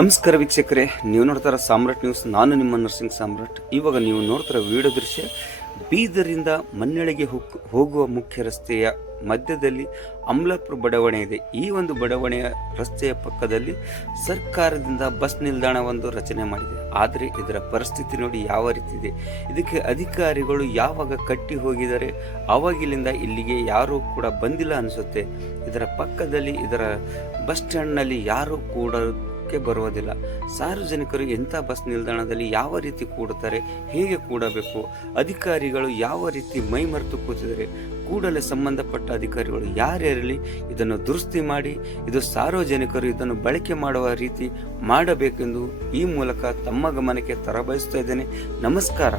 ನಮಸ್ಕಾರ ವೀಕ್ಷಕರೇ, ನೀವು ನೋಡ್ತಾರ ಸಾಮ್ರಾಟ್ ನ್ಯೂಸ್. ನಾನು ನಿಮ್ಮ ನರ್ಸಿಂಗ್ ಸಾಮ್ರಾಟ್. ಇವಾಗ ನೀವು ನೋಡ್ತಾರ ವಿಡಿಯೋ ದೃಶ್ಯ ಬೀದರಿಂದ ಮನ್ನಳೆಗೆ ಹೋಗುವ ಮುಖ್ಯ ರಸ್ತೆಯ ಮಧ್ಯದಲ್ಲಿ ಅಮಲಾಪುರ ಬಡಾವಣೆ ಇದೆ. ಈ ಒಂದು ಬಡಾವಣೆಯ ರಸ್ತೆಯ ಪಕ್ಕದಲ್ಲಿ ಸರ್ಕಾರದಿಂದ ಬಸ್ ನಿಲ್ದಾಣ ಒಂದು ರಚನೆ ಮಾಡಿದೆ. ಆದರೆ ಇದರ ಪರಿಸ್ಥಿತಿ ನೋಡಿ ಯಾವ ರೀತಿ ಇದೆ. ಇದಕ್ಕೆ ಅಧಿಕಾರಿಗಳು ಯಾವಾಗ ಕಟ್ಟಿ ಹೋಗಿದ್ದಾರೆ ಆವಾಗಿಲಿಂದ ಇಲ್ಲಿಗೆ ಯಾರೂ ಕೂಡ ಬಂದಿಲ್ಲ ಅನಿಸುತ್ತೆ. ಇದರ ಪಕ್ಕದಲ್ಲಿ ಇದರ ಬಸ್ ಸ್ಟ್ಯಾಂಡ್ನಲ್ಲಿ ಯಾರೂ ಕೂಡ ಬರುವುದಿಲ್ಲ. ಸಾರ್ವಜನಿಕರು ಎಂಥ ಬಸ್ ನಿಲ್ದಾಣದಲ್ಲಿ ಯಾವ ರೀತಿ ಕೂಡುತ್ತಾರೆ, ಹೇಗೆ ಕೂಡಬೇಕು, ಅಧಿಕಾರಿಗಳು ಯಾವ ರೀತಿ ಮೈ ಮರೆತು ಕೂತಿದ್ದಾರೆ. ಕೂಡಲೇ ಸಂಬಂಧಪಟ್ಟ ಅಧಿಕಾರಿಗಳು ಯಾರಿರಲಿ ಇದನ್ನು ದುರಸ್ತಿ ಮಾಡಿ ಇದು ಸಾರ್ವಜನಿಕರು ಇದನ್ನು ಬಳಕೆ ಮಾಡುವ ರೀತಿ ಮಾಡಬೇಕೆಂದು ಈ ಮೂಲಕ ತಮ್ಮ ಗಮನಕ್ಕೆ ತರಬಯಸ್ತಾ ಇದ್ದೇನೆ. ನಮಸ್ಕಾರ.